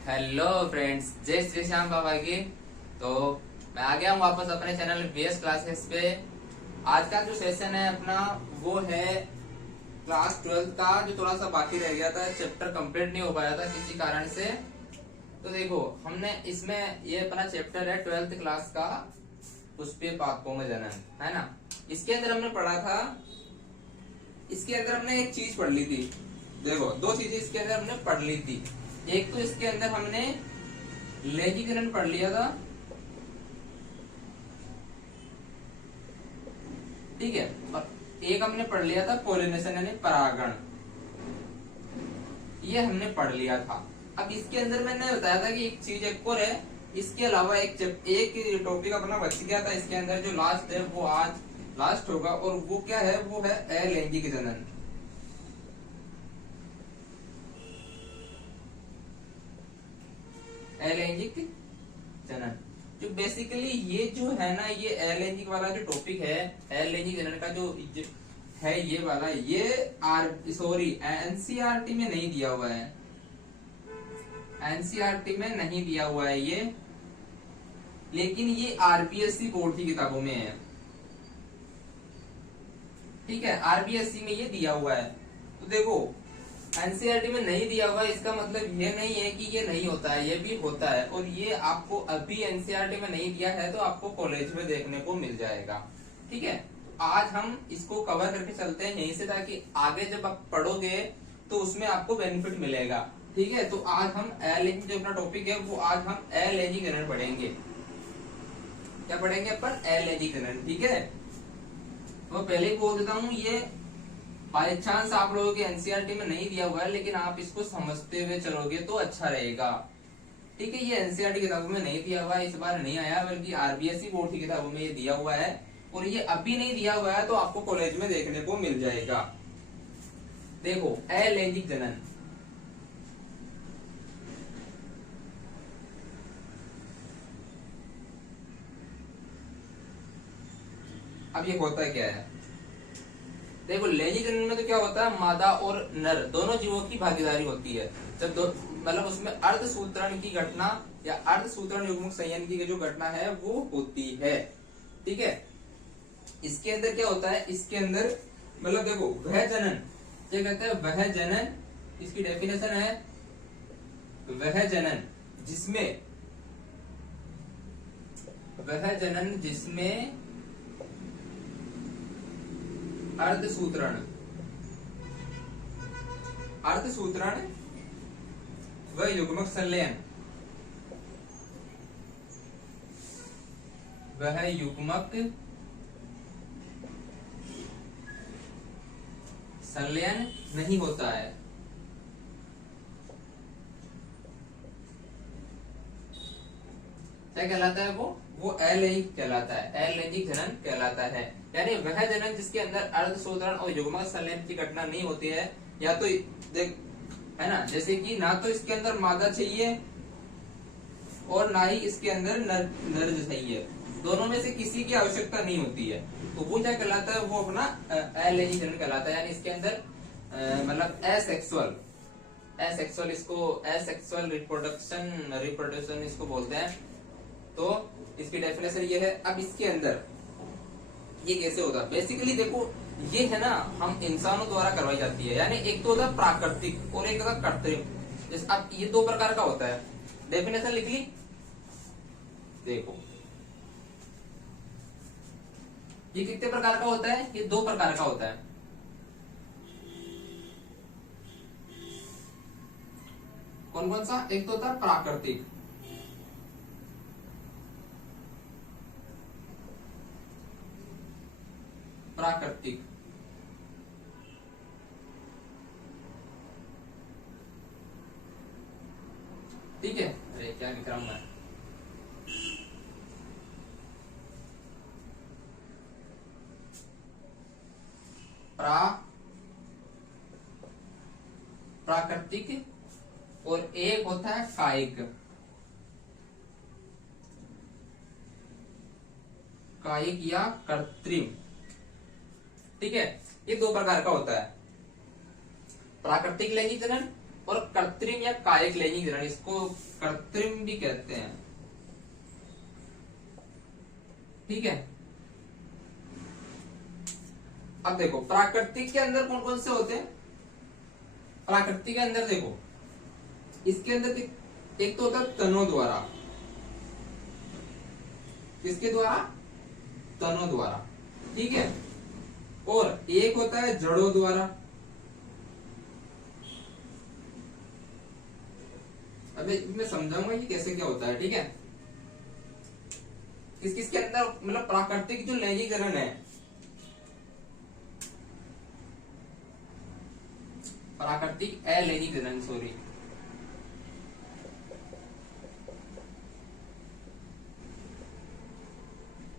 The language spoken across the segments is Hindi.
हेलो फ्रेंड्स, जय श्री श्याम बाबा की। तो मैं आ गया हूँ वापस अपने चैनल बीएस क्लासेस पे। आज का जो सेशन है अपना वो है क्लास 12 का, जो थोड़ा सा बाकी रह गया था, चैप्टर कंप्लीट नहीं हो पाया था किसी कारण से। तो देखो, हमने इसमें ये अपना चैप्टर है 12th क्लास का, पुष्पीय पादपों में जनन, है ना। इसके अंदर हमने पढ़ा था, इसके अंदर हमने एक चीज पढ़ ली थी। देखो, दो चीजें इसके अंदर हमने पढ़ ली थी। एक तो इसके अंदर हमने लैंगिकरण पढ़ लिया था, ठीक है, और एक हमने पढ़ लिया था पोलिनेशन यानी परागण, ये हमने पढ़ लिया था। अब इसके अंदर मैंने बताया था कि एक चीज एक और है, इसके अलावा एक टॉपिक अपना बच गया था इसके अंदर, जो लास्ट है वो आज लास्ट होगा, और वो क्या है, वो है अलैंगिक जनन। अलैंगिक जनन, जो बेसिकली ये जो है ना, ये अलैंगिक वाला जो टॉपिक है, अलैंगिक जनन का जो है ये वाला, ये एनसीईआरटी में नहीं दिया हुआ है, एनसीईआरटी में नहीं दिया हुआ है ये, लेकिन ये आरबीएसई बोर्ड की किताबों में है, ठीक है, आरबीएसई में ये दिया हुआ है। तो देखो, एनसीईआरटी में नहीं दिया हुआ, इसका मतलब ये नहीं है कि ये नहीं होता है, ये भी होता है, और ये आपको अभी एनसीईआरटी में नहीं दिया है तो आपको कॉलेज में देखने को मिल जाएगा, ठीक है। तो आज हम इसको कवर करके चलते हैं यहीं से, ताकि आगे जब आप पढ़ोगे तो उसमें आपको बेनिफिट मिलेगा, ठीक है। तो आज हम अलैंगिक जो अपना टॉपिक है वो आज हम अलैंगिक जनन पढ़ेंगे। क्या पढ़ेंगे अपन? अलैंगिक जनन, ठीक है। तो पहले ही बोल देता हूँ, ये बाई चांस आप लोगों के एनसीईआरटी में नहीं दिया हुआ है, लेकिन आप इसको समझते हुए चलोगे तो अच्छा रहेगा, ठीक है। ये एनसीईआरटी किताबों में नहीं दिया हुआ है, इस बार नहीं आया, बल्कि आरबीएसई बोर्ड की किताबों में ये दिया हुआ है, और ये अभी नहीं दिया हुआ है तो आपको कॉलेज में देखने को मिल जाएगा। देखो, अलैंगिक जनन, अब ये होता क्या है? देखो, लैंगिक जनन में तो क्या होता है, मादा और नर दोनों जीवों की भागीदारी होती है। जब मतलब उसमें अर्धसूत्रण की घटना या अर्धसूत्रण युग्मक संयन की जो घटना है वो होती है, ठीक है। इसके अंदर क्या होता है, इसके अंदर मतलब देखो, वह जनन, क्या कहते हैं, वह जनन, इसकी डेफिनेशन है, वह जनन जिसमें, वह जनन जिसमें अर्धसूत्रण, अर्धसूत्रण व युग्मक संलयन, वह युग्मक संलयन नहीं होता है, क्या कहलाता है वो अलैंगिक कहलाता है, अलैंगिक जनन कहलाता है। यानी वह जनन जिसके अंदर अर्धसूत्रण और युग्मक संलयन की घटना नहीं होती है, या तो देख, है ना, जैसे कि ना तो इसके अंदर मादा चाहिए और ना ही इसके अंदर नर चाहिए, दोनों में से किसी की आवश्यकता नहीं होती है, तो वो क्या कहलाता है, वो अपना अलैंगिक जनन कहलाता है। यानी इसके अंदर मतलब एसेक्सुअल, एसेक्सुअल, इसको एसेक्सुअल रिप्रोडक्शन इसको बोलते हैं। तो इसकी डेफिनेशन ये है। अब इसके अंदर ये कैसे होगा, बेसिकली देखो, ये है ना, हम इंसानों द्वारा करवाई जाती है, यानी एक तो होता है प्राकृतिक और एक होता है कृत्रिम। जैसे अब ये दो प्रकार का होता है, डेफिनेशन लिख ली, देखो ये कितने प्रकार का होता है, ये दो प्रकार का होता है। कौन कौन सा? एक तो होता है प्राकृतिक, प्राकृतिक, ठीक है। अरे क्या लिख रहा हूं मैं, प्राकृतिक, और एक होता है कायिक, कायिक या कृत्रिम, ठीक है। ये दो प्रकार का होता है, प्राकृतिक लैंगिक जनन और कृत्रिम या कायिक लैंगिक जनन, इसको कृत्रिम भी कहते हैं। ठीक है, अब देखो प्राकृतिक के अंदर कौन कौन से होते हैं। प्राकृतिक के अंदर देखो, इसके अंदर एक तो होता है तनों द्वारा, किसके द्वारा, तनों द्वारा। ठीक है, और एक होता है जड़ों द्वारा। अबे मैं समझाऊंगा कि कैसे क्या होता है। ठीक है, किस किस के अंदर मतलब प्राकृतिक जो लैंगिक जनन है, प्राकृतिक अलैंगिक जनन, सॉरी,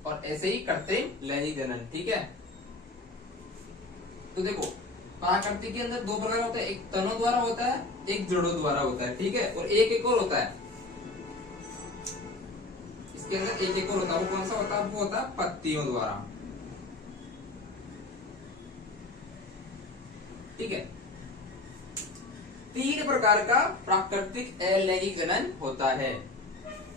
और ऐसे ही कृत्रिम लैंगिक जनन। ठीक है, तो देखो प्राकृतिक के अंदर दो प्रकार होता है, एक तनों द्वारा होता है, एक जड़ों द्वारा होता है। ठीक है, और एक और होता है, इसके अंदर एक और होता है, वो कौन सा होता है, वो होता है पत्तियों द्वारा। ठीक है, तीन प्रकार का प्राकृतिक अलैंगिक जनन होता है।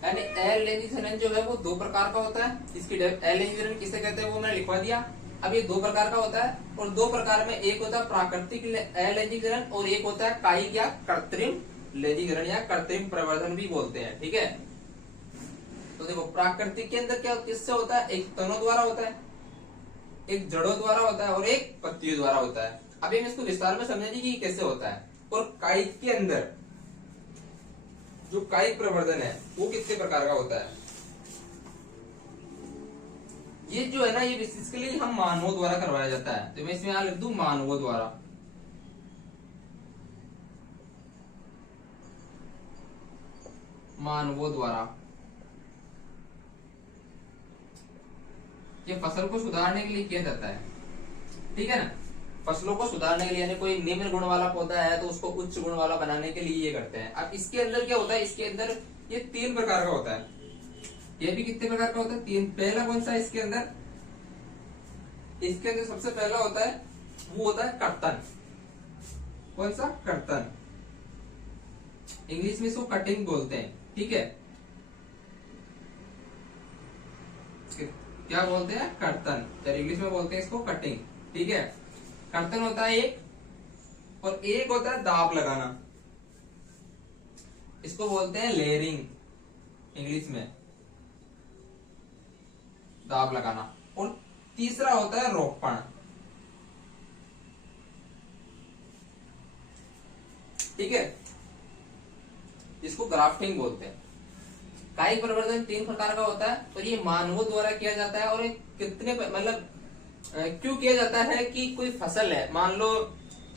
यानी अलैंगिक जनन जो है वो दो प्रकार का होता है। इसकी अलैंगिक जनन किसे कहते हैं वो मैंने लिखवा दिया। अब ये दो प्रकार का होता है, और दो प्रकार में एक होता है प्राकृतिक अलैंगिक जनन और एक होता है कायिक या कृत्रिम लैंगिक जनन या कृत्रिम प्रवर्धन भी बोलते हैं। ठीक है, तो देखो प्राकृतिक के अंदर क्या किससे होता है, एक तनों द्वारा होता है, एक जड़ों द्वारा होता है और एक पत्तियों द्वारा होता है। अभी हम इसको विस्तार में समझेंगे कि कैसे होता है। और कायिक के अंदर जो कायिक प्रवर्धन है वो कितने प्रकार का होता है। ये जो है ना, ये बेसिकली हम मानवों द्वारा करवाया जाता है। तो मैं इसमें यहां लिख दूं मानवों द्वारा। मानवों द्वारा ये फसल को सुधारने के लिए किया जाता है। ठीक है ना, फसलों को सुधारने के लिए, यानी कोई निम्न गुण वाला पौधा है तो उसको उच्च गुण वाला बनाने के लिए ये करते हैं। अब इसके अंदर क्या होता है, इसके अंदर ये तीन प्रकार का होता है। ये भी कितने प्रकार का होता है, तीन। पहला कौन सा है इसके अंदर, इसके अंदर सबसे पहला होता है वो होता है कर्तन। कौन सा, कर्तन। इंग्लिश में इसको कटिंग बोलते हैं। ठीक है, क्या बोलते हैं, कर्तन, या इंग्लिश में बोलते हैं इसको कटिंग। ठीक है, कर्तन होता है एक, और एक होता है दाब लगाना, इसको बोलते हैं लेयरिंग इंग्लिश में, दाब लगाना। और तीसरा होता है रोपण। ठीक है, इसको ग्राफ्टिंग बोलते हैं। कायिक प्रवर्धन तीन प्रकार का होता है, और ये मानवों द्वारा किया जाता है। और ये कितने मतलब क्यों किया जाता है कि कोई फसल है, मान लो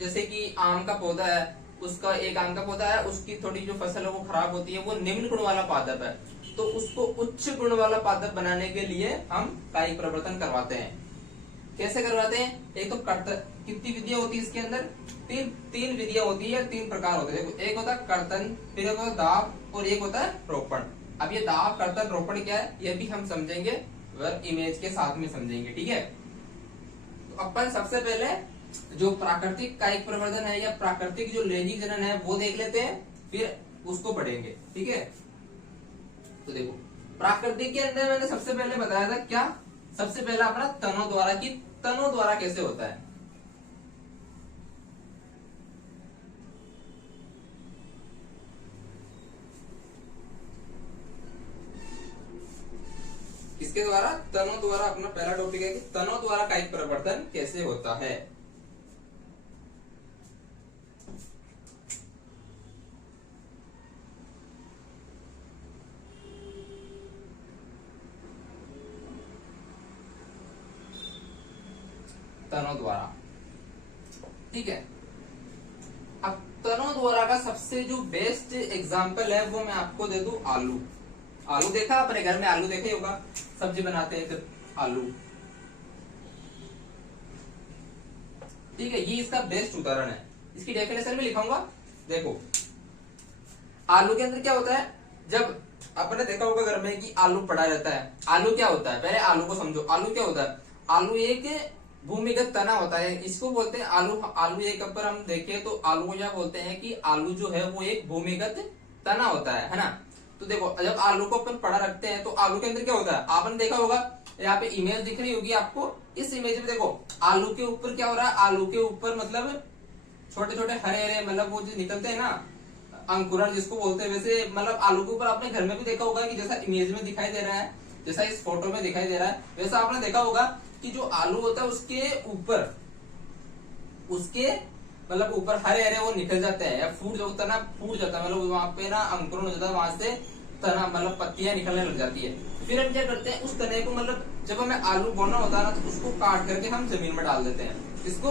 जैसे कि आम का पौधा है, उसका एक आम का पौधा है, उसकी थोड़ी जो फसल है वो खराब होती है, वो निम्न गुण वाला पादप है, तो उसको उच्च गुण वाला पादप बनाने के लिए हम कायिक प्रवर्धन करवाते हैं। कैसे करवाते हैं, एक तो कर्तन, कितनी विधियां होती है इसके अंदर, तीन विधियां होती है, तीन प्रकार होते हैं। देखो, एक होता है कर्तन, फिर एक होता है दाब, और एक होता है रोपण। अब ये दाब, कर्तन, रोपण क्या है, ये भी हम समझेंगे, इमेज के साथ में समझेंगे। ठीक है, तो अपन सबसे पहले जो प्राकृतिक कायिक प्रवर्धन है या प्राकृतिक जो लैंगिक जनन है वो देख लेते हैं, फिर उसको पढ़ेंगे। ठीक है, तो देखो प्राकृतिक के अंदर मैंने सबसे पहले बताया था क्या, सबसे पहला अपना तनों द्वारा, की तनों द्वारा कैसे होता है। इसके द्वारा, तनों द्वारा अपना पहला टॉपिक है कि तनों द्वारा कायिक प्रवर्धन कैसे होता है। तनों द्वारा, ठीक है। अब तनों द्वारा का सबसे जो बेस्ट एग्जांपल है वो मैं आपको दे दूं, आलू। आलू देखा अपने घर में, आलू देखे होगा, सब्जी बनाते हैं तो आलू। ठीक है, ये इसका बेस्ट उदाहरण है। इसकी डेफिनेशन भी लिखाऊंगा। देखो आलू के अंदर क्या होता है, जब आपने देखा होगा घर में कि आलू पड़ा रहता है। आलू क्या होता है, पहले आलू को समझो। आलू क्या होता है, आलू एक भूमिगत तना होता है, इसको बोलते हैं आलू। आलू एक पर हम देखें तो आलू को क्या बोलते हैं कि आलू जो है वो एक भूमिगत तना होता है ना। तो देखो जब आलू को अपन पड़ा रखते हैं तो आलू के अंदर क्या होता है, आपने देखा होगा, यहाँ पे इमेज दिख रही होगी आपको। इस इमेज में देखो आलू के ऊपर क्या हो रहा है, आलू के ऊपर मतलब छोटे छोटे हरे हरे मतलब वो जो निकलते हैं ना, अंकुरण जिसको बोलते हैं। वैसे मतलब आलू के ऊपर आपने घर में भी देखा होगा कि जैसा इमेज में दिखाई दे रहा है, जैसा इस फोटो में दिखाई दे रहा है, वैसा आपने देखा होगा कि जो आलू होता है उसके ऊपर, उसके मतलब ऊपर हरे हरे वो निकल जाते हैं या फूट जो तना फूट जाता है, मतलब वहां पे ना अंकुरण हो जाता है, वहां से तना मतलब पत्तियां निकलने लग जाती है। फिर हम क्या करते हैं उस तने को, मतलब जब हमें आलू बोना होता है ना तो उसको काट करके हम जमीन में डाल देते हैं। इसको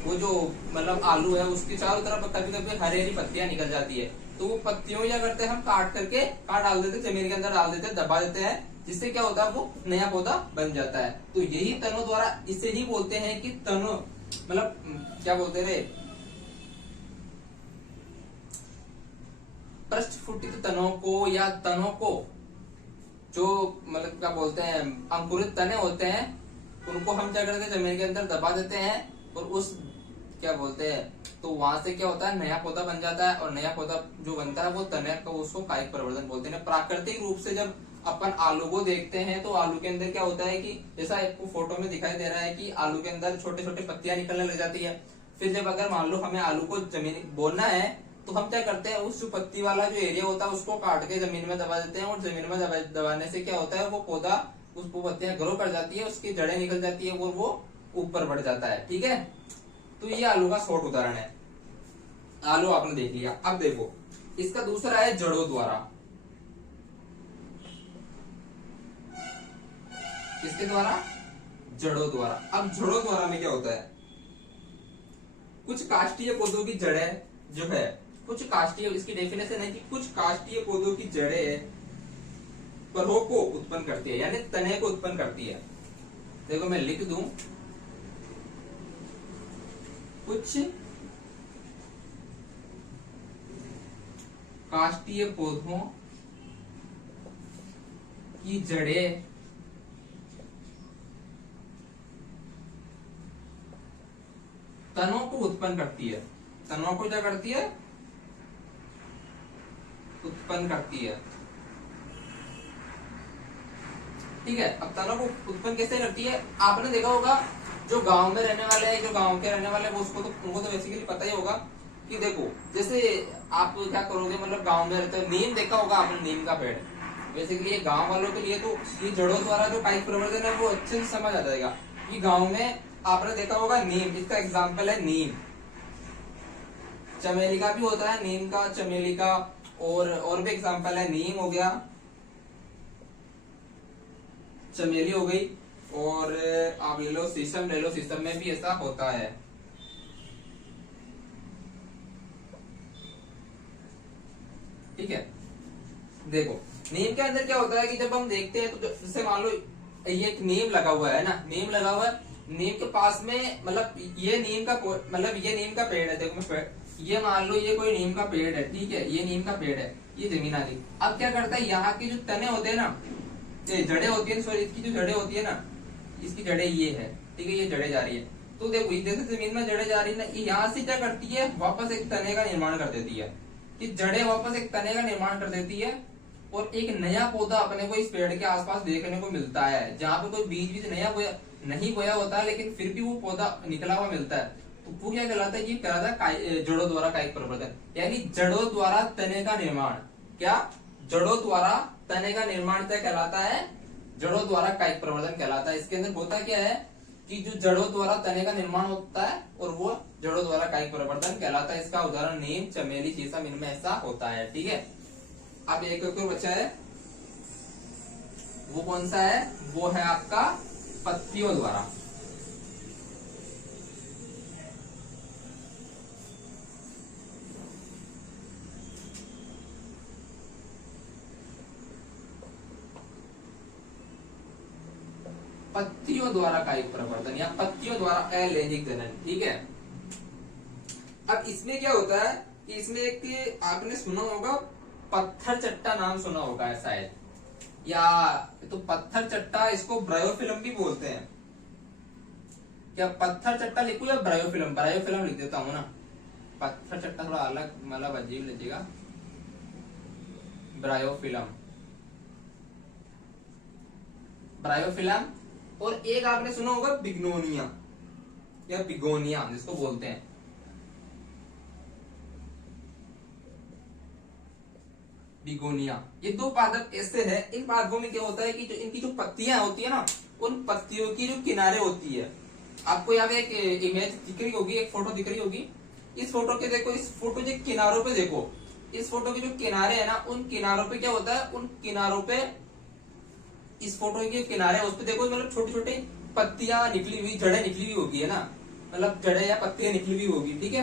वो जो मतलब आलू है उसके चारों तरफ कभी कभी हरी हरी पत्तियां निकल जाती है, तो वो पत्तियों क्या करते हैं हम काट करके काट डाल देते हैं, जमीन के अंदर डाल देते हैं, दबा देते हैं, जिससे क्या होता है वो नया पौधा बन जाता है। तो यही तनों द्वारा, इसे ही बोलते हैं कि तनों मतलब क्या बोलते रहे, पृष्ठफुटित तनों को या तनों को, जो मतलब क्या बोलते हैं अंकुरित तने होते हैं, उनको हम क्या करते हैं जमीन के अंदर दबा देते हैं और उस क्या बोलते हैं, तो वहां से क्या होता है नया पौधा बन जाता है। और नया पौधा जो बनता है वो तने को, उसको कायिक प्रवर्धन बोलते हैं। प्राकृतिक रूप से जब अपन आलू को देखते हैं तो आलू के अंदर क्या होता है कि जैसा आपको फोटो में दिखाई दे रहा है कि आलू के अंदर छोटे छोटे पत्तियां निकलने लग जाती है। फिर जब अगर मान लो हमें आलू को जमीन बोना है तो हम क्या करते हैं, उस जो पत्ती वाला जो एरिया होता है उसको काट के जमीन में दबा देते हैं, और जमीन में दबाने से क्या होता है वो पौधा, उसको पत्तियां ग्रो कर जाती है, उसकी जड़ें निकल जाती है और वो ऊपर बढ़ जाता है। ठीक है, तो ये आलू का शॉर्ट उदाहरण है। आलू आपने देख लिया। अब देखो इसका दूसरा है जड़ों द्वारा। किसके द्वारा, जड़ों द्वारा। अब जड़ों द्वारा में क्या होता है, कुछ काष्ठीय पौधों की जड़ें जो है, कुछ काष्ठीय, इसकी डेफिनेशन है कि कुछ काष्ठीय पौधों की जड़ें परों को उत्पन्न करती है, यानी तने को उत्पन्न करती है। देखो मैं लिख दूं, कुछ काष्ठीय पौधों की जड़ें तनों को उत्पन्न करती है। तनों को क्या करती है, उत्पन्न करती है। ठीक है, अब तनों को उत्पन्न कैसे करती है, आपने देखा होगा जो गांव में रहने वाले हैं, जो गांव के रहने वाले हैं, वो उसको तो उनको तो बेसिकली पता ही होगा कि देखो जैसे आप क्या करोगे, मतलब गांव में रहते हो, नीम देखा होगा आपने, नीम का पेड़। बेसिकली ये गांव वालों के लिए तो ये जड़ों द्वारा जो कायिक प्रवर्धन है वो अच्छे से समझ आ जाएगा कि गांव में आपने देखा होगा नीम, इसका एग्जाम्पल है नीम। चमेली का भी होता है, नीम का, चमेली का, और भी एग्जाम्पल है, नीम हो गया, चमेली हो गई, और आप ले लो शीशम, ले लो, शीशम में भी ऐसा होता है। ठीक है, देखो नीम के अंदर क्या होता है कि जब हम देखते हैं तो जैसे मान लो ये एक नीम लगा हुआ है ना, नीम लगा हुआ है, नीम के पास में मतलब ये नीम का मतलब ये नीम का पेड़ है। देखो मैं ये मान लो ये कोई नीम का पेड़ है, ठीक है, ये नीम का पेड़ है, ये जमीन आ गई। अब क्या करता है, यहाँ के जो तने होते हैं ना, जड़ें होती है, सॉरी इसकी जो जड़ें होती है ना, इसकी जड़ें ये है, ठीक है, ये जड़ें जा रही है। तो देखो जैसे जमीन में जड़ें जा रही है ना, यहाँ से क्या करती है, वापस एक तने का निर्माण कर देती है, कि जड़ें वापस एक तने का निर्माण कर देती है, और एक नया पौधा अपने को इस पेड़ के आसपास देखने को मिलता है, जहाँ पे कोई बीज बीज नया बोया नहीं बोया होता है, लेकिन फिर भी वो पौधा निकला हुआ मिलता है। तो वो क्या कहलाता है, ये कहलाता है जड़ों द्वारा कायिक प्रवर्धन, यानी जड़ों द्वारा तने का निर्माण। क्या, जड़ों द्वारा तने का निर्माण क्या कहलाता है, जड़ों द्वारा कायिक प्रवर्धन कहलाता है। इसके अंदर होता क्या है कि जो जड़ों द्वारा तने का निर्माण होता है और वो जड़ों द्वारा कायिक प्रवर्धन कहलाता है। इसका उदाहरण नीम, चमेली, शीशम, इनमें ऐसा होता है। ठीक है, अब एक और बचा है, वो कौन सा है, वो है आपका पत्तियों द्वारा। पत्तियों द्वारा कायिक प्रवर्धन या पत्तियों द्वारा अलैंगिक जनन। ठीक है, अब इसमें क्या होता है कि इसमें एक आपने सुना होगा, पत्थर चट्टा नाम सुना होगा शायद, या तो पत्थर चट्टा, इसको ब्रायोफिल्म भी बोलते हैं। क्या पत्थर चट्टा लिखूं या ब्रायोफिल्म? ब्रायोफिल्म लिख देता हूँ ना, पत्थर चट्टा थोड़ा अलग मतलब अजीब लिखिएगा, ब्रायोफिल्म, ब्रायोफिल्म। और एक आपने सुना होगा बिग्नोनिया या बिगोनिया जिसको बोलते हैं, बिगोनिया। ये दो पादप ऐसे हैं, इन पादपों में क्या होता है कि जो इनकी जो पत्तियां होती है ना, उन पत्तियों की जो किनारे होती है, आपको यहाँ पे एक इमेज दिख रही होगी, एक फोटो दिख रही होगी। इस फोटो के देखो, इस फोटो के किनारों पे देखो, इस फोटो के जो किनारे है ना, उन किनारों पे क्या होता है, उन किनारों पे, इस फोटो के किनारे उस पे देखो, मतलब छोटी छोटी पत्तियां निकली हुई, जड़ें निकली हुई होगी, है ना, मतलब जड़ें या पत्तियां निकली हुई होगी, ठीक है,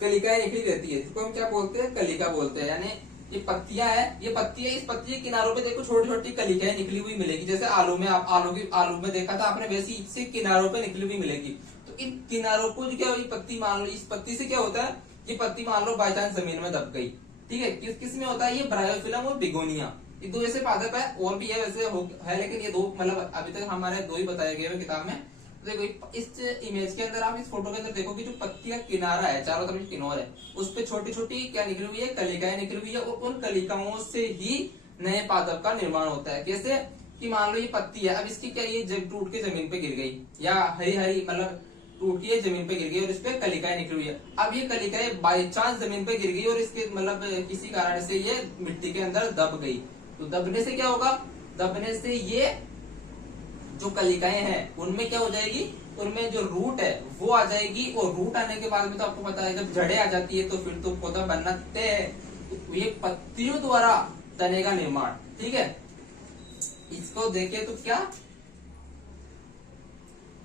कलिकाएं निकली रहती है, जिसको हम क्या बोलते हैं, कलिका बोलते हैं। यानी ये पत्तियां है, ये पत्तियां, इस पत्ती के किनारों पे देखो छोटी छोटी कलिकाएं निकली हुई मिलेगी, जैसे आलू में, आप आलू में देखा था आपने, वैसी इससे किनारों पे निकली हुई मिलेगी। तो इन किनारों को जो क्या, ये पत्ती मान लो, इस पत्ती से क्या होता है, ये पत्ती मान लो बाई चांस जमीन में दब गई, ठीक है, किस किस में होता है, ये ब्रायोफिलम और बिगोनिया, ये दो ऐसे पादप है, और भी है वैसे है, लेकिन ये दो मतलब अभी तक हमारे दो ही बताए गए हैं किताब में। देखो इस इमेज के अंदर, आप इस फोटो के अंदर देखो कि जो पत्ती का किनारा है, चारों तरफ किनार है, उस पे छोटी छोटी क्या निकली हुई है, कलिकाएं निकली हुई है, और उन कलिकाओं से ही नए पादप का निर्माण होता है। कैसे कि मान लो ये पत्ती है, अब इसकी क्या, ये टूट के जमीन पे गिर गई, या हरी हरी मतलब टूट के जमीन पे गिर गई, और इस पे कलिकाएं निकली हुई है। अब ये कलिकाएं बाई चांस जमीन पे गिर गई, और इसके मतलब किसी कारण से ये मिट्टी के अंदर दब गई, तो दबने से क्या होगा, दबने से ये जो कलिकाएं हैं उनमें क्या हो जाएगी, उनमें जो रूट है वो आ जाएगी, और रूट आने के बाद में तो आपको पता है जब जड़ें आ जाती है तो फिर तो पौधा बनना तय है। तो ये पत्तियों द्वारा तने का निर्माण, ठीक है। इसको देखे तो क्या,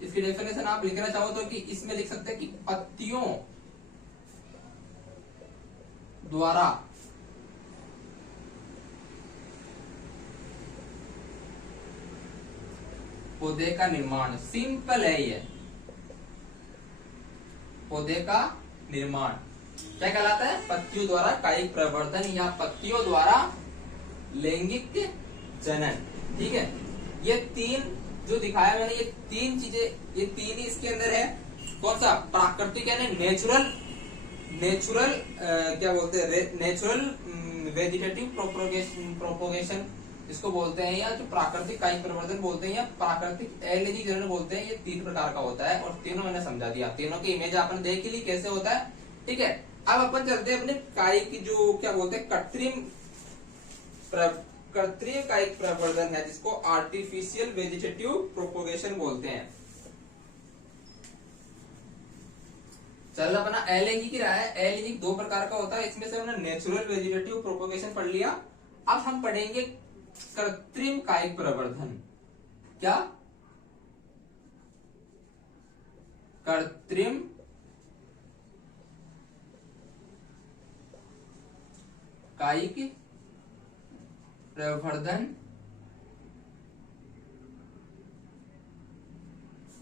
इसकी डेफिनेशन आप लिखना चाहो तो कि इसमें लिख सकते हैं कि पत्तियों द्वारा पौधे का निर्माण, सिंपल है ये, पौधे का निर्माण क्या कहलाता है, पत्तियों द्वारा कायिक प्रवर्धन या पत्तियों द्वारा लैंगिक जनन, ठीक है। ये तीन जो दिखाया मैंने, ये तीन चीजें, ये तीन ही इसके अंदर है। कौन सा, प्राकृतिक यानी नेचुरल, नेचुरल क्या बोलते हैं, नेचुरल वेजिटेटिव प्रोपोगेशन इसको बोलते हैं, या जो प्राकृतिक कायिक प्रवर्धन बोलते हैं, या प्राकृतिक एलर्जी जनन बोलते हैं। ये तीन प्रकार का होता है, और तीनों मैंने समझा दिया, तीनों की इमेज आपने देख ली कैसे होता है, ठीक है। अब अपन चलते हैं अपने कायिक जो क्या बोलते हैं, कृत्रिम कायिक प्रवर्धन है, जिसको आर्टिफिशियल वेजिटेटिव प्रोपोगेशन बोलते हैं। चल अपना एलएनजी की रहा है, एलएनजी दो प्रकार का होता है, इसमें से हमने नेचुरल वेजिटेटिव प्रोपोगेशन पढ़ लिया। अब हम पढ़ेंगे कृत्रिम कायिक प्रवर्धन। क्या, कृत्रिम कायिक प्रवर्धन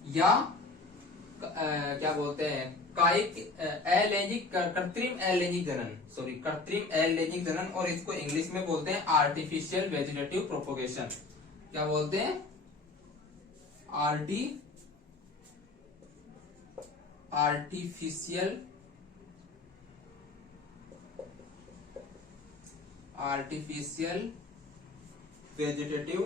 या क्या बोलते हैं, कायिक अलैंगिक, कृत्रिम अलैंगिक जनन, सॉरी कृत्रिम अलैंगिक जनन, और इसको इंग्लिश में बोलते हैं आर्टिफिशियल वेजिटेटिव प्रोपोगेशन। क्या बोलते हैं, आर्टिफिशियल वेजिटेटिव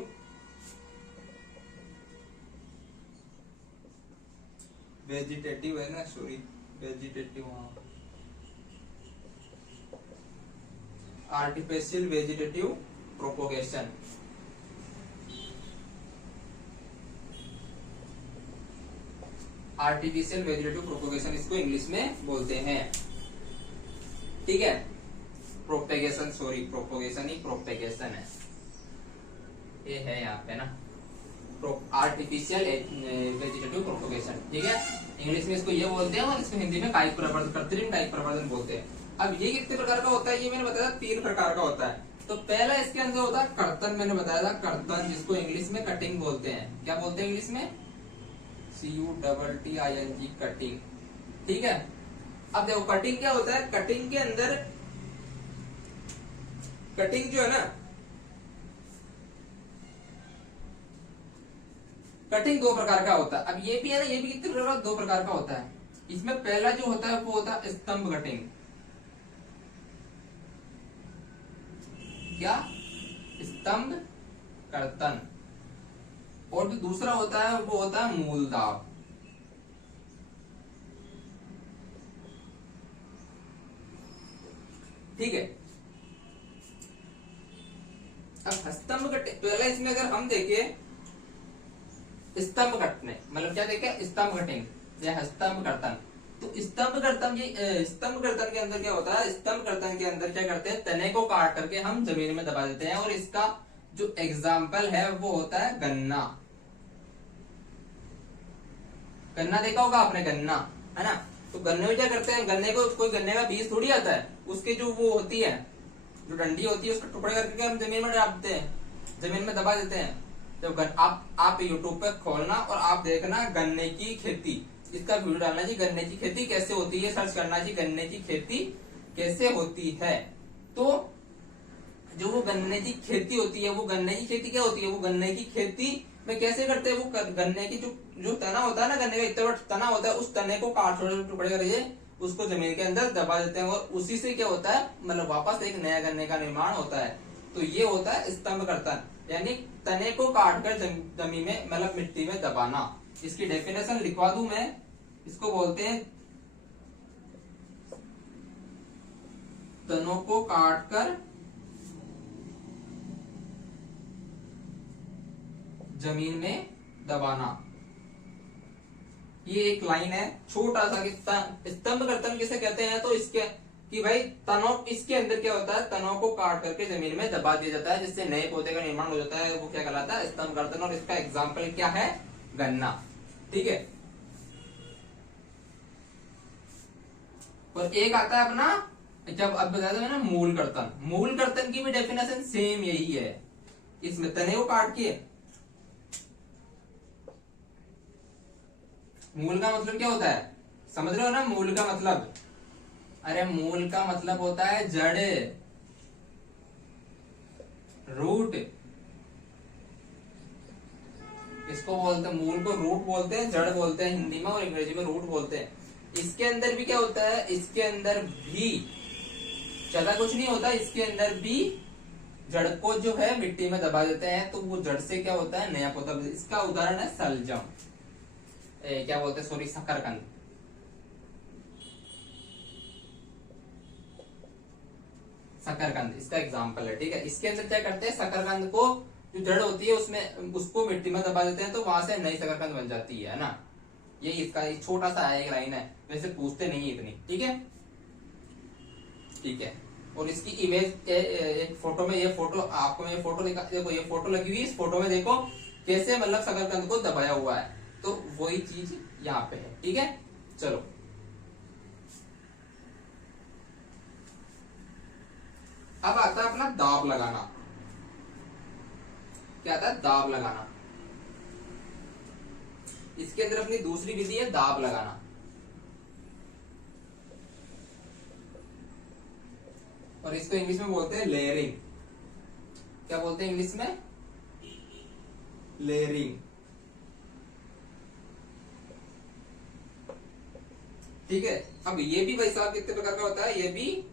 है ना, sorry vegetative, artificial vegetative propagation. Artificial vegetative propagation इसको इंग्लिश में बोलते हैं, ठीक है। प्रोपेगेशन, सॉरी प्रोपोगेशन ही प्रोपेगेशन है, ये है यहाँ पे ना, आर्टिफिशियल वेजिटेटिव प्रोपोगेशन, ठीक है। इंग्लिश में इसको ये बोलते हैं, और इसको हिंदी में कायिक प्रवर्धन, कृत्रिम कायिक प्रवर्धन बोलते हैं। अब ये कितने प्रकार का होता है, ये मैंने बताया तीन प्रकार का होता है। तो पहला इसके अंदर होता है कर्तन, मैंने बताया था कर्तन, जिसको इंग्लिश में कटिंग बोलते हैं। क्या बोलते हैं इंग्लिश में, CUTTING, कटिंग, ठीक है। अब देखो कटिंग क्या होता है, कटिंग के अंदर, कटिंग जो है ना, कटिंग दो प्रकार का होता है। अब ये भी है ना, ये भी कितने प्रकार, दो प्रकार का होता है। इसमें पहला जो होता है वो होता है स्तंभ कटिंग। क्या? स्तंभ कर्तन। और जो दूसरा होता है वो होता है मूल दाब। ठीक है। अब स्तंभ कटिंग पहले इसमें अगर हम देखें स्तंभ कटने, मतलब क्या देखें, स्तंभ कटिंग या स्तंभ कर्तन। तो स्तंभ कर्तन स्तंभ कर्तन के अंदर क्या होता है, स्तंभ कर्तन के अंदर क्या करते हैं, तने को काट करके हम जमीन में दबा देते हैं। और इसका जो एग्जाम्पल है वो होता है गन्ना। गन्ना देखा होगा आपने, गन्ना है ना। तो गन्ने में क्या करते हैं, गन्ने को कोई गन्ने का बीज थोड़ी आता है, उसके जो वो होती है, जो डंडी होती है, उसको टुकड़े करके हम जमीन में डाल देते हैं, जमीन में दबा देते हैं। जब आप यूट्यूब पे खोलना और आप देखना गन्ने की खेती, इसका वीडियो डालना जी, गन्ने की खेती कैसे होती है, सर्च करना जी गन्ने की खेती कैसे होती है। तो जो वो गन्ने की खेती होती है, वो गन्ने की खेती क्या होती है, वो गन्ने की खेती में कैसे करते हैं, वो गन्ने की जो तना होता है ना, गन्ने का इतना बड़ा तना होता है, उस तने को काट छोटे छोटे टुकड़े करके उसको जमीन के अंदर दबा देते हैं। और उसी से क्या होता है, मतलब वापस एक नया गन्ने का निर्माण होता है। तो ये होता है स्तंभ कर्तन, यानी तने को काटकर जमीन में, मतलब मिट्टी में दबाना। इसकी डेफिनेशन लिखवा दूं मैं, इसको बोलते हैं तनों को काटकर जमीन में दबाना। ये एक लाइन है छोटा सा कि स्तंभ कर्तन किसे कहते हैं, तो इसके कि भाई तनों, इसके अंदर क्या होता है, तनों को काट करके जमीन में दबा दिया जाता है, जिससे नए पौधे का निर्माण हो जाता है, वो क्या कहलाता है, स्तंभ कर्तन। और इसका एग्जाम्पल क्या है, गन्ना। ठीक है। और एक आता है अपना, जब अब बताया था मैंने, मूल कर्तन। मूल कर्तन की भी डेफिनेशन सेम यही है, इसमें तने को काट के, मूल का मतलब क्या होता है, समझ रहे हो ना मूल का मतलब, अरे मूल का मतलब होता है जड़, रूट। इसको बोलते हैं, मूल को रूट बोलते हैं, जड़ बोलते हैं हिंदी में, और अंग्रेजी में रूट बोलते हैं। इसके अंदर भी क्या होता है, इसके अंदर भी ज्यादा कुछ नहीं होता, इसके अंदर भी जड़ को जो है मिट्टी में दबा देते हैं, तो वो जड़ से क्या होता है, नया पौधा। इसका उदाहरण है सलजम, क्या बोलते हैं, सॉरी, शकरकंद। शकरकंद इसका एग्जाम्पल है। ठीक है। इसके अंदर क्या करते हैं, शकरकंद को जो जड़ होती है उसमें, उसको मिट्टी में दबा देते हैं, तो वहां से नई शकरकंद बन जाती है ना। ये इसका एक छोटा सा एक लाइन है, वैसे पूछते नहीं है इतनी। ठीक है। ठीक है। और इसकी इमेज एक फोटो में, ये फोटो आपको, ये फोटो देखो, ये फोटो लगी हुई है, इस फोटो में देखो कैसे मतलब शकरकंद को दबाया हुआ है, तो वही चीज यहाँ पे है। ठीक है। चलो, अब आता है अपना दाब लगाना। क्या आता है, दाब लगाना। इसके अंदर अपनी दूसरी विधि है दाब लगाना। और इसको इंग्लिश में बोलते हैं लेयरिंग। क्या बोलते हैं इंग्लिश में, लेयरिंग। ठीक है। अब ये भी भाई साहब कितने प्रकार का होता है, ये भी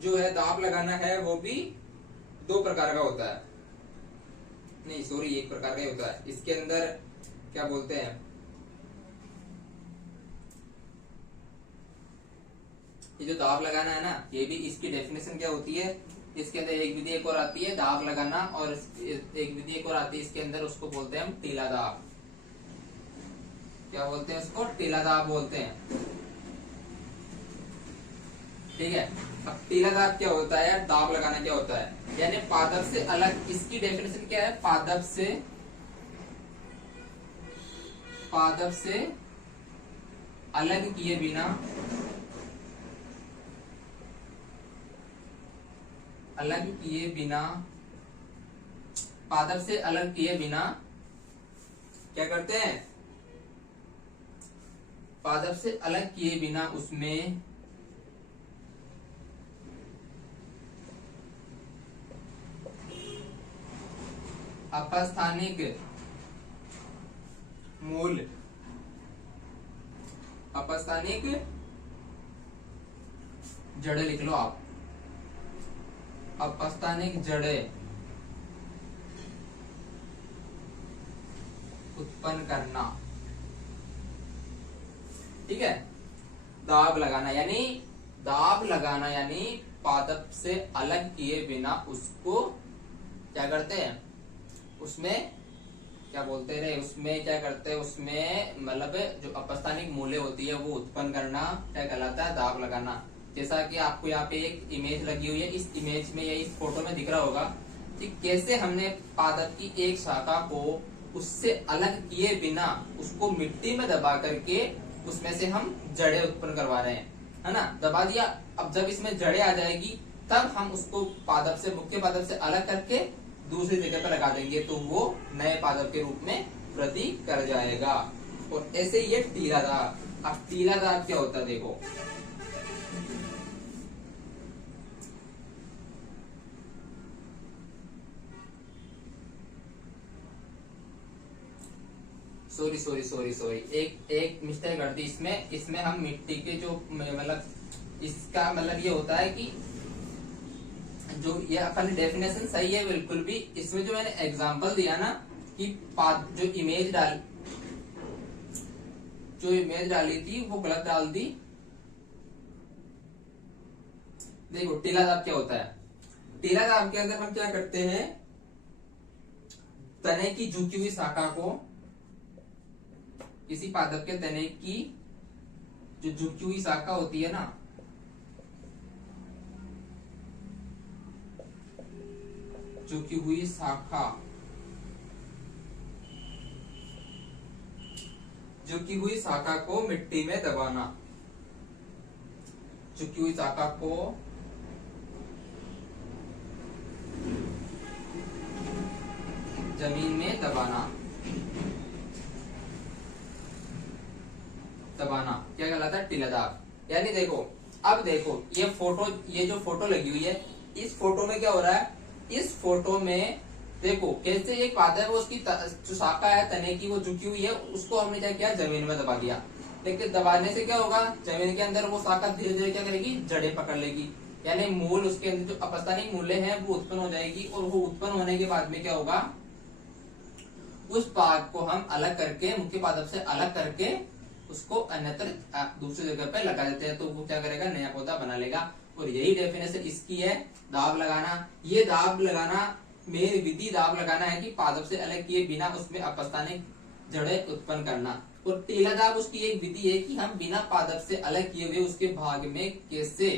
जो है दाब लगाना है, वो भी दो प्रकार का होता है, नहीं सॉरी, एक प्रकार का ही होता है। इसके अंदर क्या बोलते हैं, ये जो दाब लगाना है ना, ये भी इसकी डेफिनेशन क्या होती है, इसके अंदर एक विधि एक और आती है दाब लगाना, और एक विधि एक और आती है इसके अंदर, उसको बोलते हैं हम टीला दाब। क्या बोलते हैं उसको, टीला दाब बोलते हैं। ठीक है। अब टीला दाब क्या होता है, यार दाब लगाना क्या होता है, यानी पादप से अलग, इसकी डेफिनेशन क्या है, पादप से अलग किए बिना, पादप से अलग किए बिना क्या करते हैं, पादप से अलग किए बिना उसमें अपस्थानिक मूल, अपस्थानिक जड़ें लिख लो आप, अपस्थानिक जड़ें उत्पन्न करना। ठीक है, दाब लगाना यानी पादप से अलग किए बिना उसको क्या करते हैं, उसमें क्या बोलते रहे, उसमें क्या करते हैं, उसमें मतलब जो अपस्थानिक मूल्य होती है वो उत्पन्न करना क्या कहलाता है, दाब लगाना। जैसा कि आपको यहाँ पे एक इमेज लगी हुई है, इस इमेज में या इस फोटो में दिख रहा होगा कि कैसे हमने पादप की एक शाखा को उससे अलग किए बिना उसको मिट्टी में दबा करके उसमें से हम जड़ें उत्पन्न करवा रहे हैं, है ना। दबा दिया, अब जब इसमें जड़ें आ जाएगी तब हम उसको पादप से, मुख्य पादप से अलग करके दूसरी जगह पर लगा देंगे तो वो नए पादप के रूप में वृद्धि कर जाएगा। और ऐसे ये टीला दाब। अब टीला दाब क्या होता है देखो, सॉरी एक मिस्टेक कर दी इसमें हम मिट्टी के जो मतलब इसका मतलब ये होता है कि जो ये अपनी डेफिनेशन सही है बिल्कुल भी, इसमें जो मैंने एग्जांपल दिया ना कि जो इमेज डाली थी वो गलत डाल दी। देखो टीला दाब क्या होता है, टीला दाब के अंदर हम क्या करते हैं, तने की झुकी हुई शाखा को, किसी पादप के तने की जो झुकी हुई शाखा होती है ना, झुकी हुई शाखा, झुकी हुई शाखा को मिट्टी में दबाना, झुकी हुई शाखा को जमीन में दबाना क्या कहलाता है, टीला दाब। यानी देखो, अब देखो ये जो फोटो लगी हुई है, इस फोटो में क्या हो रहा है, इस फोटो में देखो कैसे एक पादप है, उसकी जो शाखा है तने की वो झुकी हुई है, उसको हमने क्या किया, जमीन में दबा दिया। लेकिन दबाने से क्या होगा, जमीन के अंदर वो शाखा धीरे धीरे क्या करेगी, जड़ें पकड़ लेगी, यानी मूल उसके अंदर जो अपस्थानिक मूल्य है वो उत्पन्न हो जाएगी। और वो उत्पन्न होने के बाद में क्या होगा, उस भाग को हम अलग करके, मुख्य पादप से अलग करके उसको अन्यत्र दूसरी जगह पे लगा देते हैं, तो वो क्या करेगा, नया पौधा बना लेगा। और यही डेफिनेशन इसकी है, दाब लगाना। ये दाब लगाना, मेन विधि दाब लगाना है कि पादप से अलग किए बिना उसमें अपस्थानिक जड़ें उत्पन्न करना। और टीला दाब उसकी एक विधि है कि हम बिना पादप से अलग किए हुए उसके भाग में कैसे,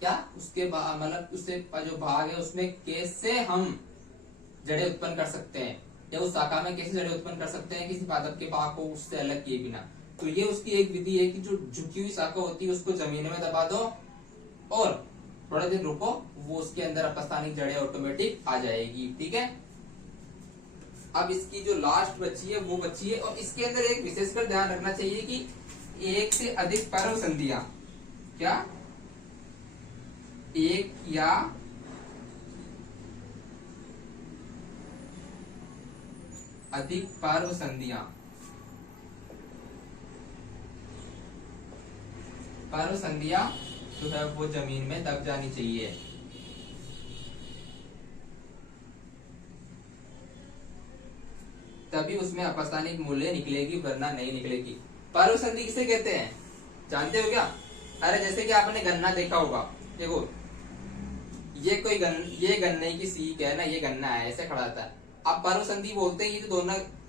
क्या उसके मतलब उससे जो भाग है उसमें कैसे हम जड़ें उत्पन्न कर सकते हैं, या उस शाखा में कैसे जड़ें उत्पन्न कर सकते हैं किसी पादप के भाग को उससे अलग किए बिना। तो ये उसकी एक विधि है कि जो झुकी हुई शाखा होती है उसको जमीन में दबा दो और थोड़ा दिन रुको, वो उसके अंदर अपस्थानिक जड़ें ऑटोमेटिक आ जाएगी। ठीक है, अब इसकी जो लास्ट बची है वो बची है, और इसके अंदर एक विशेषकर ध्यान रखना चाहिए कि एक से अधिक पर्व संधियां, क्या एक या अधिक पर्व संधियां, पर्व संधियां जो है वो जमीन में दब जानी चाहिए। तभी उसमें अपस्थानिक मूल्य निकलेगी, वरना नहीं निकलेगी। पर्व संधि किसे कहते हैं जानते हो क्या? अरे जैसे कि आपने गन्ना देखा होगा, देखो ये ये गन्ने की सीख है ना, ये गन्ना है ऐसे खड़ा था। अब पर्व संधि बोलते हैं,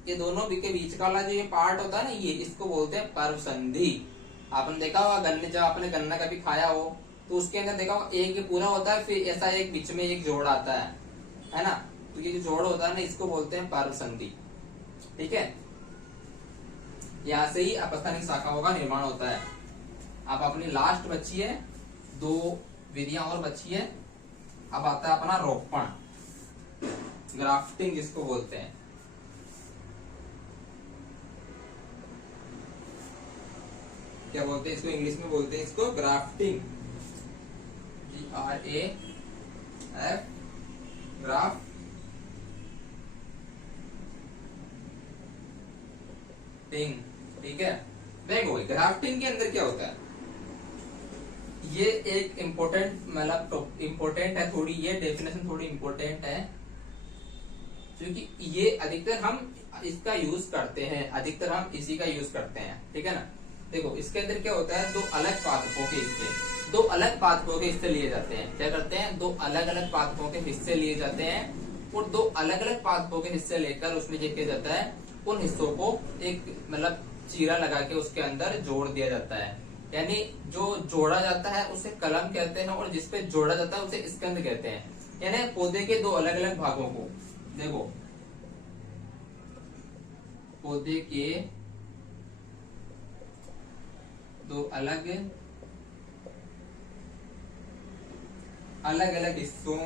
ये दोनों के बीच का वाला जो ये पार्ट होता है ना, ये इसको बोलते हैं पर्व संधि। आपने देखा होगा गन्ने, जब आपने गन्ना कभी खाया हो तो उसके अंदर देखा होगा एक ये पूरा होता है, फिर ऐसा एक बीच में एक जोड़ आता है ना। तो ये जो जोड़ होता है ना, इसको बोलते हैं पर्व संधि। ठीक है, यहाँ से ही अपस्थानिक शाखाओं का निर्माण होता है। अब अपनी लास्ट बची है, 2 विधियां और बची है। अब आता है अपना रोपण, ग्राफ्टिंग जिसको बोलते हैं। क्या बोलते हैं इसको, इंग्लिश में बोलते हैं इसको ग्राफ्टिंग, GRAF, ग्राफ। ग्राफ्टिंग। ठीक है, देखो ग्राफ्टिंग के अंदर क्या होता है, ये एक इम्पोर्टेंट मतलब इम्पोर्टेंट है थोड़ी, ये डेफिनेशन थोड़ी इम्पोर्टेंट है, क्योंकि ये अधिकतर हम इसका यूज करते हैं, अधिकतर हम इसी का यूज करते हैं। ठीक है ना, देखो इसके अंदर क्या होता है, दो अलग पादपों के हिस्से, दो अलग पादपों के हिस्से लिए जाते हैं। क्या करते हैं, दो अलग अलग पादपों के हिस्से लिए जाते हैं, और दो अलग अलग पादपों के हिस्से लेकर उसमें क्या किया जाता है, उन हिस्सों को एक मतलब चीरा लगा के उसके अंदर जोड़ दिया जाता है। यानी जो जोड़ा जाता है उसे कलम कहते हैं, और जिसपे जोड़ा जाता है उसे स्कंद कहते हैं। यानी पौधे के दो अलग अलग भागों को, देखो पौधे के दो अलग अलग अलग हिस्सों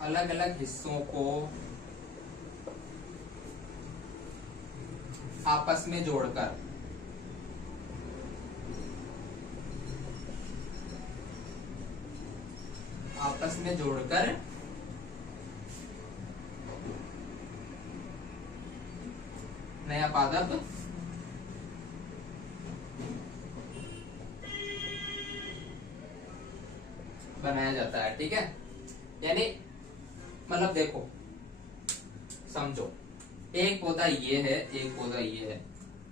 अलग अलग हिस्सों को आपस में जोड़कर नया पादप बनाया जाता है। ठीक है, यानी मतलब देखो समझो, एक पौधा ये है, एक पौधा ये है,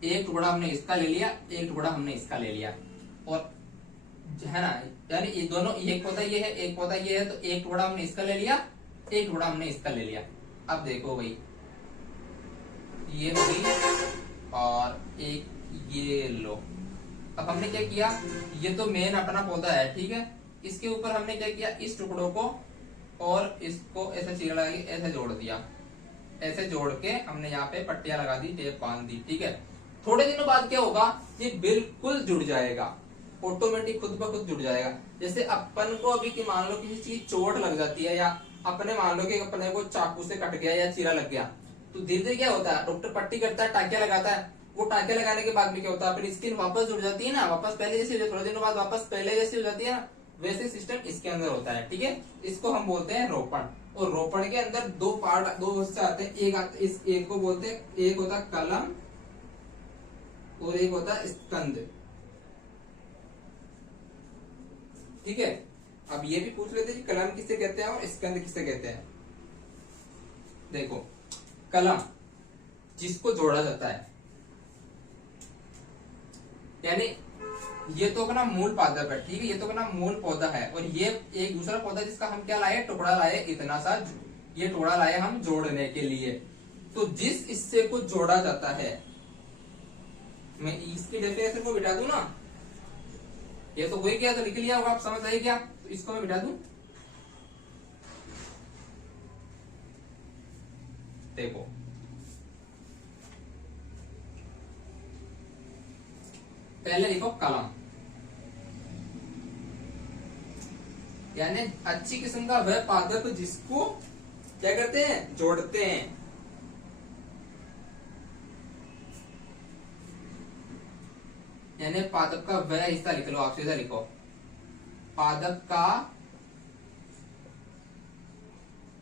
एक टुकड़ा हमने इसका ले लिया, एक टुकड़ा हमने इसका ले लिया, और है ना, यानी ये दोनों, एक पौधा ये है, एक पौधा ये है, तो एक टुकड़ा हमने इसका ले लिया, एक टुकड़ा हमने इसका ले लिया। अब देखो भाई, ये हो गई और एक ये लो। अब हमने क्या किया, ये तो मेन अपना पौधा है, ठीक है, इसके ऊपर हमने क्या किया, इस टुकड़ों को और इसको ऐसे चीरा लगा के ऐसे जोड़ दिया, ऐसे जोड़ के हमने यहाँ पे पट्टियां लगा दी, टेप बांध दी। ठीक है, थोड़े दिनों बाद क्या होगा, ये बिल्कुल जुड़ जाएगा, ऑटोमेटिक खुद ब खुद जुड़ जाएगा। जैसे अपन को अभी की मान लो किसी चीज चोट लग जाती है, या अपने मान लो कि अपने को चाकू से कट गया या चीरा लग गया, तो धीरे धीरे क्या होता है, डॉक्टर पट्टी करता है, टाँकिया लगाता है, वो टाँकिया लगाने के बाद में क्या होता है, अपनी स्किन वापस जुड़ जाती है ना, वापस पहले जैसी, थोड़े दिनों बाद वापस पहले जैसी हो जाती है ना, वैसे सिस्टम इसके अंदर होता है। ठीक है, इसको हम बोलते हैं रोपण। और रोपण के अंदर दो पार्ट, दो हिस्से आते हैं, इस एक को बोलते हैं, एक होता कलम और एक होता स्कंद। ठीक है, अब ये भी पूछ लेते हैं कि कलम किसे कहते हैं और स्कंद किसे कहते हैं। देखो कलम जिसको जोड़ा जाता है, यानी ये तो अपना मूल पादप है, ठीक है, ये तो अपना मूल पौधा है, और ये एक दूसरा पौधा जिसका हम क्या लाए, टुकड़ा लाए, इतना सा ये टुकड़ा लाए हम जोड़ने के लिए। तो जिस हिस्से को जोड़ा जाता है, मैं इसकी डेफिनेशन को बिठा दूं ना, ये तो हो ही गया, तो निकल गया होगा, आप समझ आए क्या, तो इसको मैं बिठा दूं। देखो पहले लिखो कलम, यानी अच्छी किस्म का वह पादप जिसको क्या करते हैं, जोड़ते हैं। यानी पादप का वह हिस्सा लिख लो, आप सीधा लिखो, पादप का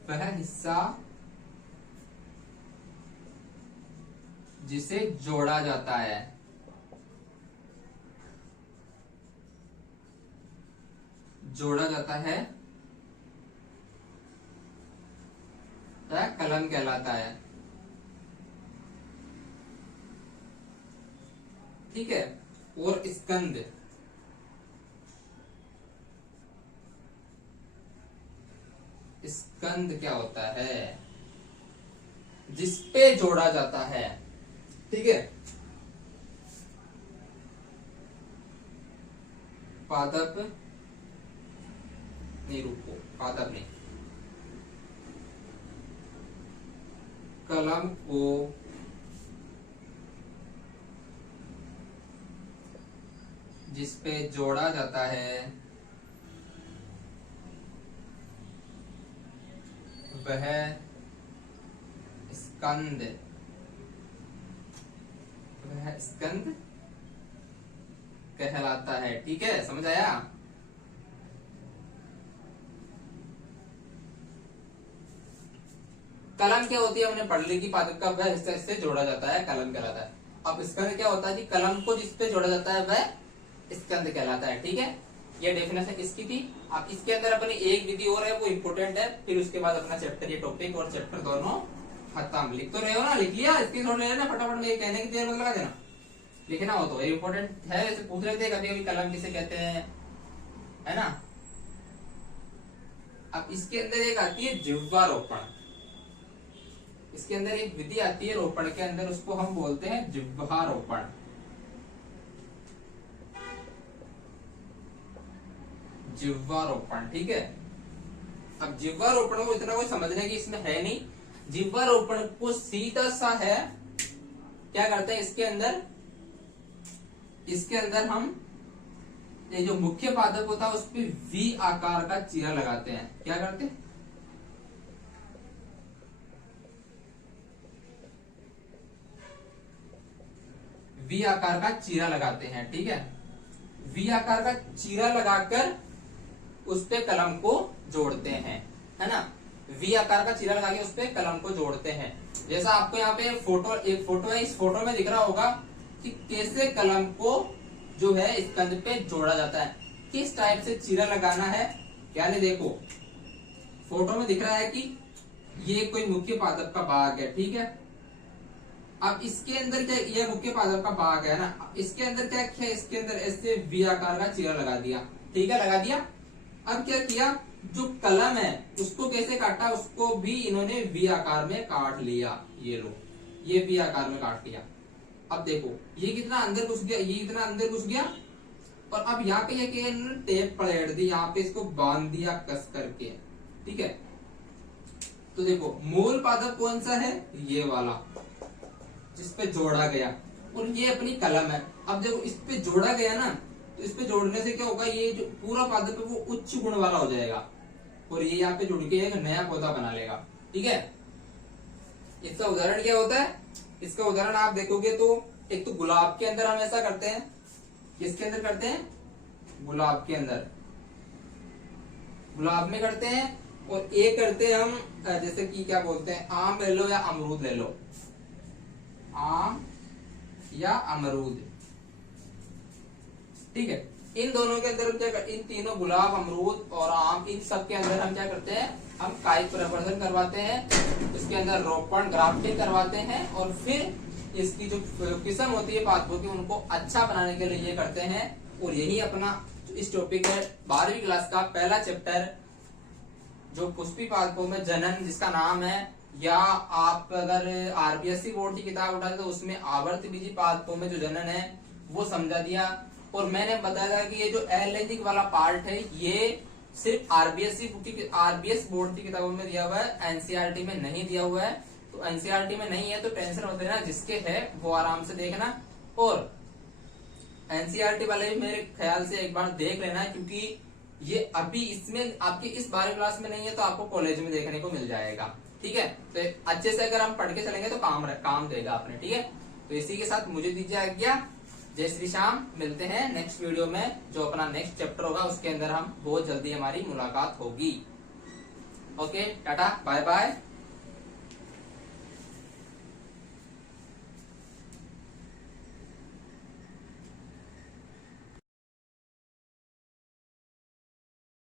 वह हिस्सा जिसे जोड़ा जाता है, जोड़ा जाता है, वह कलम कहलाता है। ठीक है, और स्कंद, स्कंद क्या होता है, जिसपे जोड़ा जाता है। ठीक है, पादप नहीं, रुको, पादप नहीं, कलम को जिसपे जोड़ा जाता है वह स्कंद, वह स्कंद कहलाता है। ठीक है, समझ आया। कलम क्या होती है, हमने पढ़ ली कि पादप का वह हिस्सा इससे जोड़ा जाता है कलम कहलाता है। अब स्कंद क्या होता है कि कलम को जिसपे जोड़ा जाता है वह स्कंद कहलाता है। ठीक है, ये डेफिनेशन इसकी थी। अब इसके अंदर अपनी एक विधि और है, वो इम्पोर्टेंट है, फिर उसके बाद अपना चैप्टर, ये टॉपिक और चैप्टर दोनों खत्म। लिख तो रहे हो ना, लिख लिया, इसकी थोड़ा ले लेना फटाफट में, कहने की देर मत लगा देना, लिखना हो तो, ये इम्पोर्टेंट है। ऐसे पूछ लेते हैं कभी कभी कलम किसे कहते हैं, है ना। अब इसके अंदर एक आती है जिह्वारोपण, इसके अंदर एक विधि आती है रोपण के अंदर, उसको हम बोलते हैं जिह्वारोपण। जिह्वारोपण, ठीक है। अब जिह्वारोपण को इतना कोई समझने की इसमें है नहीं। जिह्वारोपण को सीधा सा है, क्या करते हैं इसके अंदर हम ये जो मुख्य पादप होता है उस पर वी आकार का चीरा लगाते हैं। क्या करते हैं, वी आकार का चीरा लगाते हैं। ठीक है, वी आकार का चीरा लगाकर उस पे कलम को जोड़ते हैं, है ना। वी आकार का चीरा लगा के उस पे कलम को जोड़ते हैं। जैसा आपको यहाँ पे एक फोटो है, इस फोटो में दिख रहा होगा कि कैसे कलम को जो है स्कंद पे जोड़ा जाता है, किस टाइप से चीरा लगाना है। यानी देखो फोटो में दिख रहा है कि ये कोई मुख्य पादप का भाग है, ठीक है। अब इसके अंदर क्या, ये मुख्य पादप का भाग है ना, इसके अंदर क्या किया, इसके अंदर ऐसे वी आकार का चीरा लगा दिया, ठीक है, लगा दिया। अब क्या किया, जो कलम है उसको कैसे काटा, उसको भी इन्होंने वी आकार में काट लिया। ये लो, ये वी आकार में काट लिया। अब देखो ये कितना अंदर घुस गया, ये इतना अंदर घुस गया, और अब यहाँ पे ये इन्होंने टेप पलट दी, यहाँ पे इसको बांध दिया कस करके, ठीक है। तो देखो मूल पादप कौन सा है, ये वाला जिसपे जोड़ा गया, और ये अपनी कलम है। अब देखो इस पे जोड़ा गया ना, तो इस पे जोड़ने से क्या होगा, ये जो पूरा पादप है वो उच्च गुण वाला हो जाएगा, और ये यहाँ पे जुड़ के एक नया पौधा बना लेगा। ठीक है, इसका उदाहरण क्या होता है, इसका उदाहरण आप देखोगे तो एक तो गुलाब के अंदर हम ऐसा करते हैं, किसके अंदर करते हैं, गुलाब के अंदर, गुलाब में करते हैं। और एक करते हैं हम, जैसे कि क्या बोलते हैं, आम ले लो या अमरूद ले लो, आम या अमरूद, ठीक है। इन दोनों के अंदर क्या, इन तीनों गुलाब, अमरूद और आम, इन सब के अंदर हम क्या करते हैं, हम कायिक प्रवर्धन करवाते हैं, इसके अंदर रोपण, ग्राफ्टिंग करवाते हैं, और फिर इसकी जो किस्म होती है पादपों की उनको अच्छा बनाने के लिए ये करते हैं। और यही अपना इस टॉपिक है 12वीं क्लास का पहला चैप्टर, जो पुष्पी पादपों में जनन, जिसका नाम है, या आप अगर आरबीएससी बोर्ड की किताब उठाते तो उसमें आवर्त बीजी पादपों में जो जनन है वो समझा दिया। और मैंने बताया कि ये जो एलर्जिक वाला पार्ट है ये सिर्फ आरबीएस बोर्ड की किताबों में दिया हुआ है, एनसीईआरटी में नहीं दिया हुआ है। तो एनसीईआरटी में नहीं है तो टेंशन मत लेना, जिसके है वो आराम से देखना। और एनसीईआरटी वाले भी मेरे ख्याल से एक बार देख लेना, क्योंकि ये अभी इसमें आपकी इस 12वीं क्लास में नहीं है तो आपको कॉलेज में देखने को मिल जाएगा। ठीक है, तो अच्छे से अगर हम पढ़ के चलेंगे तो काम देगा अपने। ठीक है, तो इसी के साथ मुझे दीजिए आज्ञा, जय श्री श्याम। मिलते हैं नेक्स्ट वीडियो में, जो अपना नेक्स्ट चैप्टर होगा उसके अंदर हम बहुत जल्दी हमारी मुलाकात होगी। Okay, tata, bye bye.